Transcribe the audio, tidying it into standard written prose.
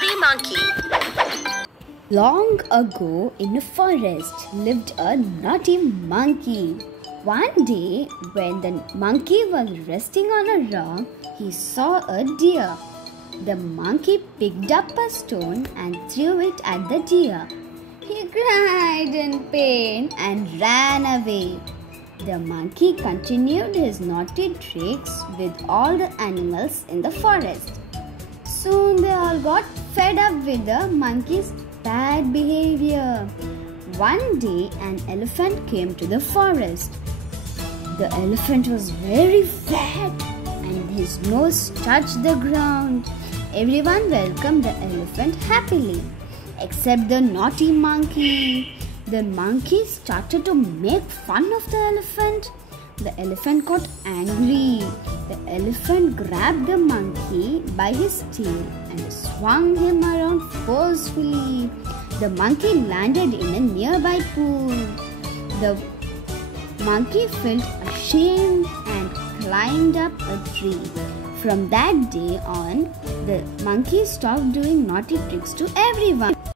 naughty monkey. Long ago in a forest lived a naughty monkey. One day, when the monkey was resting on a rock, he saw a deer. The monkey picked up a stone and threw it at the deer. He cried in pain and ran away. The monkey continued his naughty tricks with all the animals in the forest. Soon they all got fed up with the monkey's bad behavior. One day, an elephant came to the forest. The elephant was very fat and his nose touched the ground. Everyone welcomed the elephant happily, except the naughty monkey. The monkey started to make fun of the elephant. The elephant got angry. The elephant grabbed the monkey by his tail and swung him around forcefully. The monkey landed in a nearby pool. The monkey felt ashamed and climbed up a tree. From that day on, the monkey stopped doing naughty tricks to everyone.